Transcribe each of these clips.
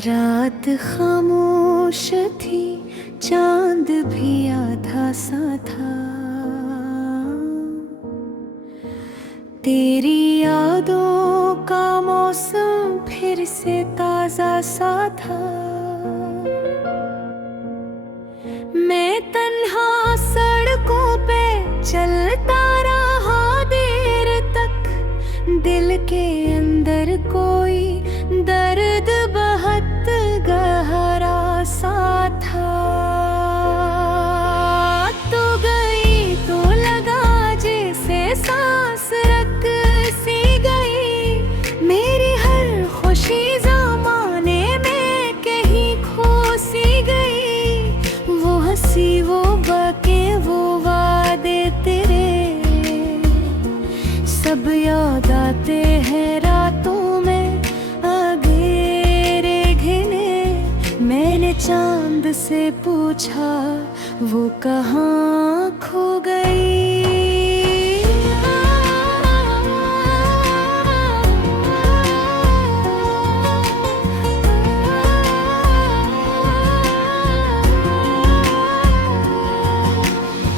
रात खामोश थी, चांद भी आधा सा था। तेरी यादों का मौसम फिर से ताजा सा था। मैं तन्हा सड़कों पे चलता रहा देर तक, दिल के अंदर कोई दर्द बहुत गहरा सा था। तू गई तो लगा जैसे सांस रख सी गई, मेरी हर खुशी ज़माने में कहीं खो सी गई। वो हंसी वो बाके वो वादे तेरे सब याद आते हैं रातों में मैंने चांद से पूछा वो कहाँ खो गई।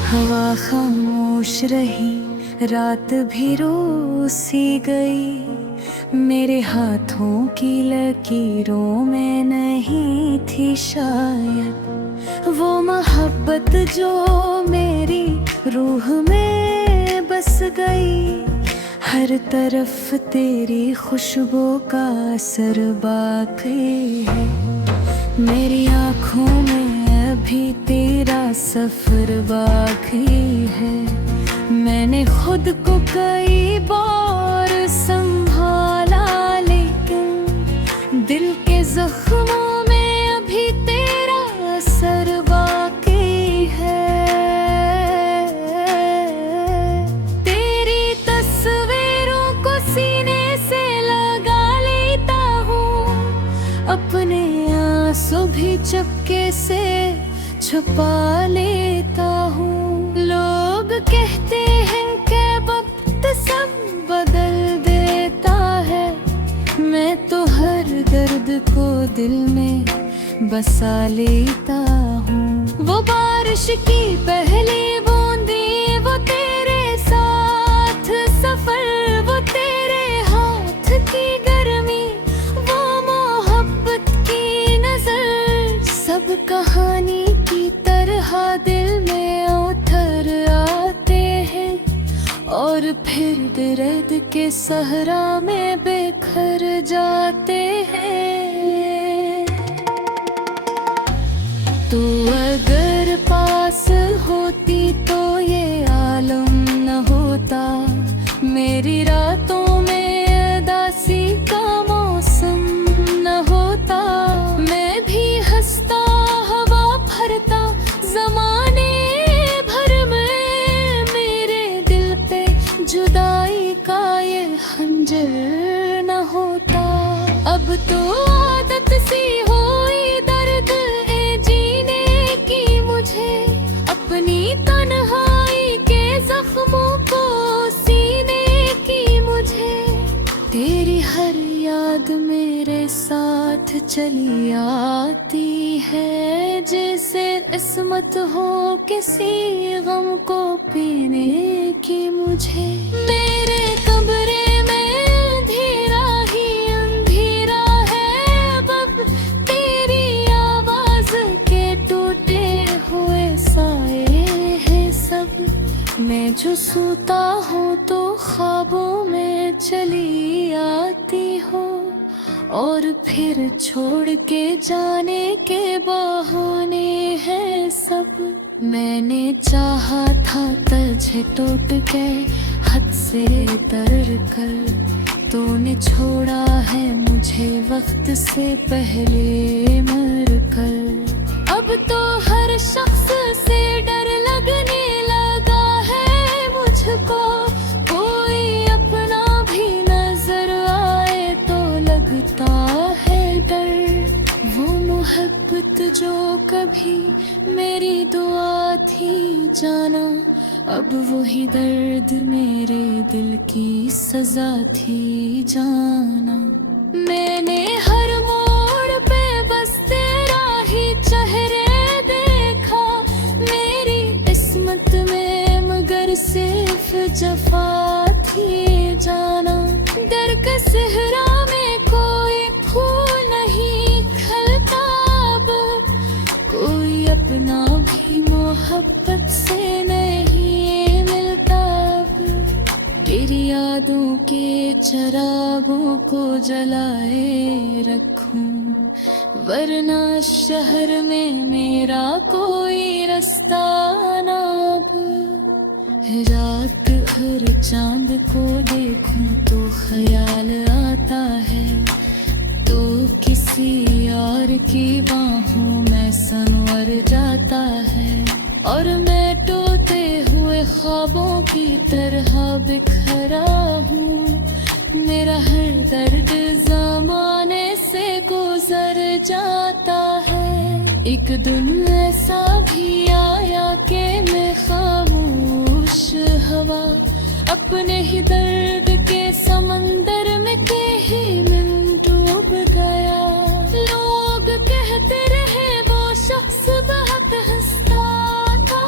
हवा खामोश रही, रात भी रो सी गई। मेरे हाथों की लकीरों में नहीं थी शायद वो मोहब्बत जो मेरी रूह में बस गई। हर तरफ तेरी खुशबू का असर बाकी है, मेरी आँखों में अभी तेरा सफर बाकी है। मैंने खुद को कई बार संभाला, लेकिन दिल के जख्मों में अभी तेरा असर बाकी है। तेरी तस्वीरों को सीने से लगा लेता हूँ, अपने आंसू भी चुपके से छुपा लेता हूँ। लोग कहते हैं कि वक्त सब बदल देता है, मैं तो हर दर्द को दिल में बसा लेता हूँ। वो बारिश की पहली बूंदी, वो तेरे साथ सफर, वो तेरे हाथ की गर्मी, वो मोहब्बत की नजर, सब कहानी की तरह दिल में उतर आते हैं और फिर दर्द के सहरा में बिखर जाते हैं। तू अगर पास होती तो ये आलम न होता, मेरी रातों में उदासी का मौसम न होता। मैं भी हंसता हवा भरता ज़माने भर में, मेरे दिल पे जुदाई का ये खंजर न होता। अब तो आदत सी हुई दर्द है जीने की मुझे, अपनी तन्हाई के जख्मों को सीने की मुझे। तेरी हर याद मेरे साथ चली आती है, जैसे किस्मत हो किसी गम को पीने की मुझे। मेरे कमरे में अंधेरा ही अंधेरा है, अब तेरी आवाज के टूटे हुए साए हैं सब। मैं जो सोता हूँ तो ख्वाबों में चली आती हो, और फिर छोड़ के जाने के बहाने हैं सब। मैंने चाहा था तुझे टूट के हद से डर कर, तूने छोड़ा है मुझे वक्त से पहले मर कर। अब तो हर शख्स से डर लगने लगा है मुझको, कोई अपना भी नजर आए तो लगता है डर। वो मोहब्बत जो कभी मेरी दुआ थी जाना, अब वही दर्द मेरे दिल की सजा थी जाना। मैंने हर मोड़ पे अपना भी मोहब्बत से नहीं मिलता अब। तेरी यादों के चिरागों को जलाए रखूं, वरना शहर में मेरा कोई रास्ता ना अब। रात भर चांद को देखूं तो ख्याल आता है, तो किसी और की बाहों में संवर जाता है। और मैं टूटे हुए ख्वाबों की तरह बिखरा हूँ, मेरा हर दर्द ज़माने से गुजर जाता है। एक दिन ऐसा भी आया कि मैं खामोश हवा अपने ही दर्द के समंदर में कहीं में डूब गया। लोग कहते रहे वो शख्स बहुत हंसता था,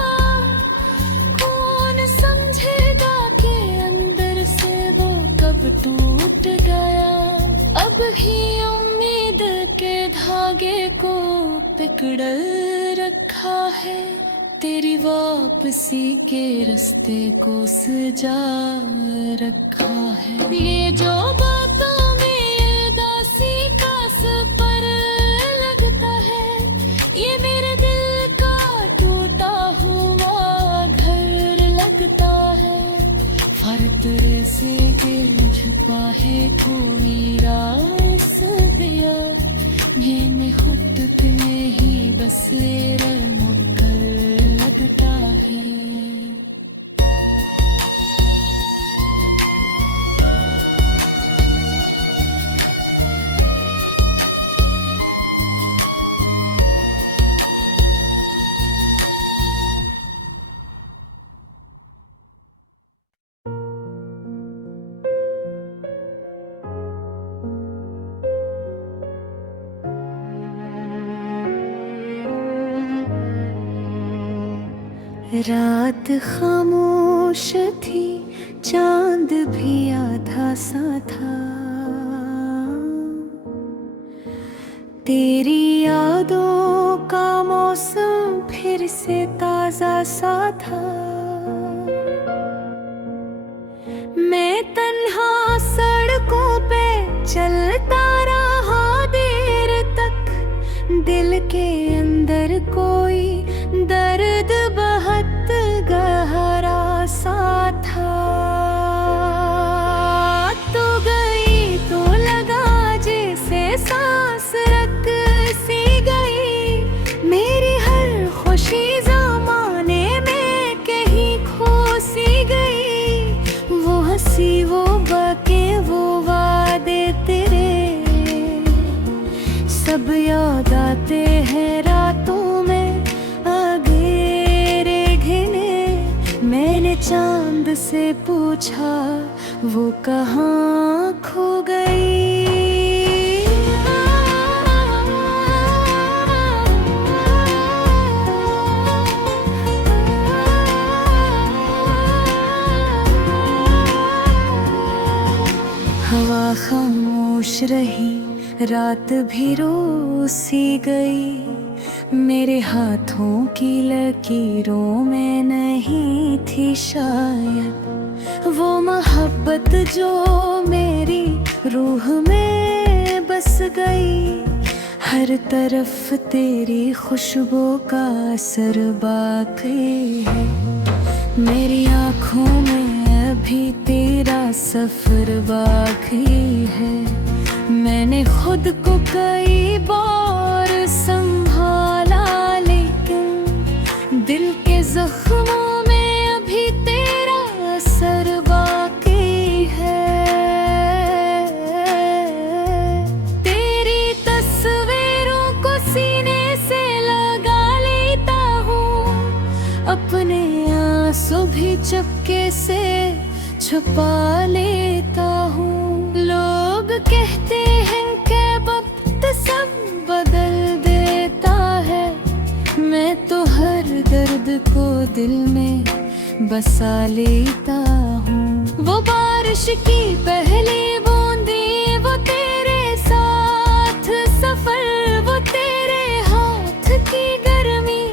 कौन समझेगा कि अंदर से वो कब टूट गया। अब ही उम्मीद के धागे को पकड़ रखा है, तेरी वापसी के रास्ते को सजा रखा है। ये जो बातों में ये दासी का सफर लगता है, ये मेरे दिल का टूटा हुआ घर लगता है। हर तरह से दिल छुपा है कोई रास दिया, मैंने खुद में ही बस मुड़कर लगता है। रात खामोश थी, चांद भी आधा सा था। तेरी यादों का मौसम फिर से ताजा सा था। मैं तन्हा सड़कों पे चलता रहा देर तक, दिल के अंदर कोई दर्द बहुत गहरा सा था। तो गई तो लगा जैसे सांस रख सी गई, मेरी हर खुशी ज़माने में कहीं खो सी गई। वो हंसी वो बाके वो वादे तेरे सब याद आते हैं रातों में मैंने चांद से पूछा वो कहाँ खो गई। हवा खामोश रही, रात भी रो सी गई, मेरे हाथों की लकीरों में नहीं थी शायद वो मोहब्बत जो मेरी रूह में बस गई। हर तरफ तेरी खुशबू का असर बाकी है, मेरी आँखों में अभी तेरा सफर बाकी है। मैंने खुद को कई बार संभाला, लेकिन दिल के जख्मों में अभी तेरा असर बाकी है। तेरी तस्वीरों को सीने से लगा लेता हूँ, अपने आंसू भी चुपके से छुपा लेता हूँ। लोग कहते हैं कि वक्त सब बदल देता है, मैं तो हर दर्द को दिल में बसा लेता हूँ। वो बारिश की पहली बूंदी वो तेरे साथ सफर, वो तेरे हाथ की गर्मी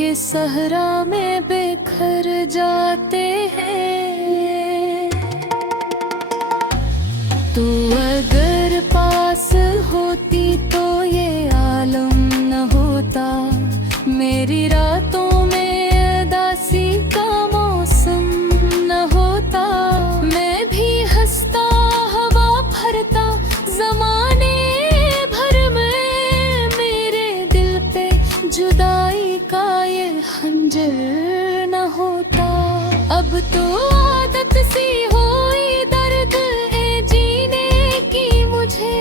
के सहरा में बिखर जाते हैं। तू अगर पास होती तो ये आलम न होता, मेरी रातों में उदासी का मौसम न होता। मैं भी हंसता हवा भरता ज़माने भर में, मेरे दिल पे जुदाई का ये खंजर न होता। अब तो आदत सी हुई दर्द है जीने की मुझे,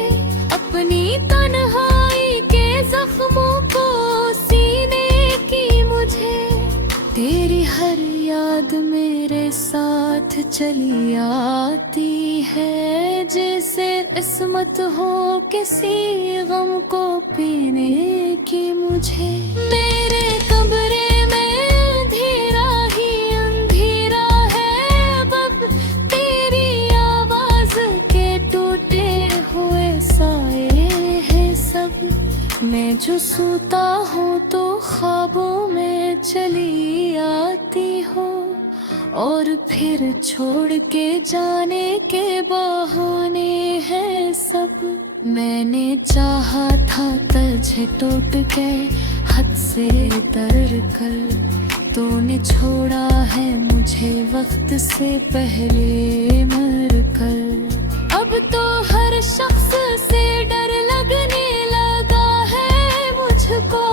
अपनी तन्हाई के जख्मों को सीने की मुझे। तेरी हर याद मेरे साथ चली आती है, जैसे किस्मत हो किसी गम को पीने की मुझे। मेरे कमरे में अंधेरा ही अंधेरा है, अब तेरी आवाज के टूटे हुए साए हैं सब। मैं जो सोता हूँ तो ख्वाबों में चली आती हो, और फिर छोड़ के जाने के बहाने हैं सब। मैंने चाहा था तुझे टूट के हद से डर कर, तूने छोड़ा है मुझे वक्त से पहले मर कर। अब तो हर शख्स से डर लगने लगा है मुझको,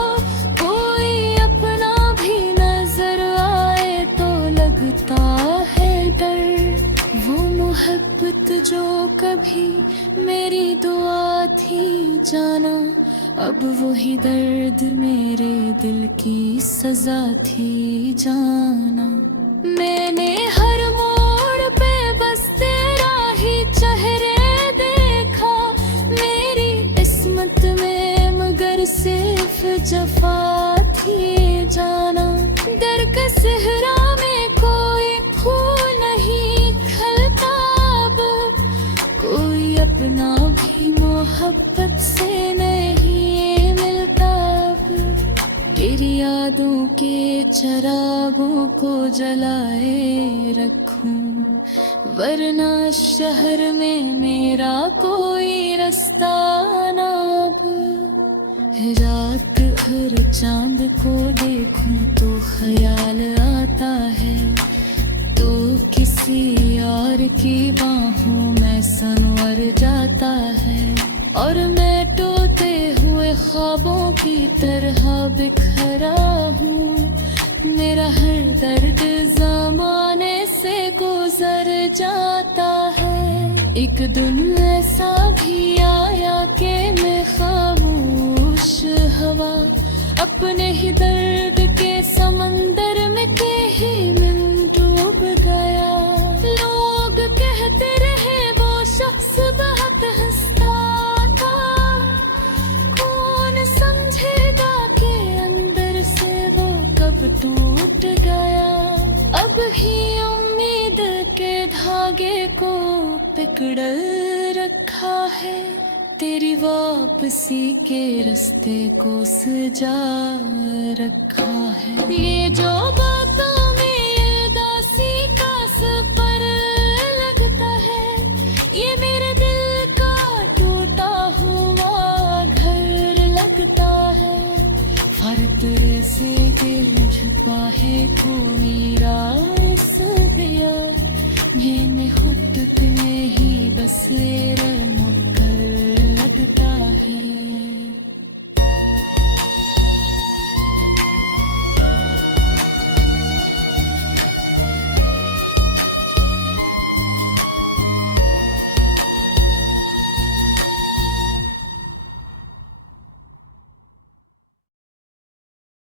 कोई अपना भी नजर आए तो लगता है डर। वो मोहब्बत जो कभी मेरी दुआ थी जाना, अब वही दर्द मेरे दिल की सजा थी जाना। मैंने हर मोड़ पे बस तेरा ही चेहरे देखा, मेरी किस्मत में मगर सिर्फ जफा थी जाना। दर के सहरा में कोई फूल नहीं खिलता, अब कोई अपना भी मोहब्बत से नहीं मिलता। अब तेरी यादों के चरागों को जलाए रखूं, वरना शहर में मेरा कोई रास्ता ना। रात भर चांद को देखूं तो ख्याल आता है, तो किसी और की बाहों में संवर जाता है। और मैं टूटे हुए ख्वाबों की तरह बिखरा हूँ, मेरा हर दर्द ज़माने से गुजर जाता है। एक दिन ऐसा भी आया कि मैं खामोश हवा, अपने ही दर्द के समंदर में कहीं मैं डूब गया। लोग कहते रहे वो शख्स बहुत हंसता था, कौन समझेगा कि अंदर से वो कब टूट गया। अब ही उम्मीद के धागे को पकड़ रखा है, तेरी वापसी के रास्ते को सजा रखा है। ये जो बात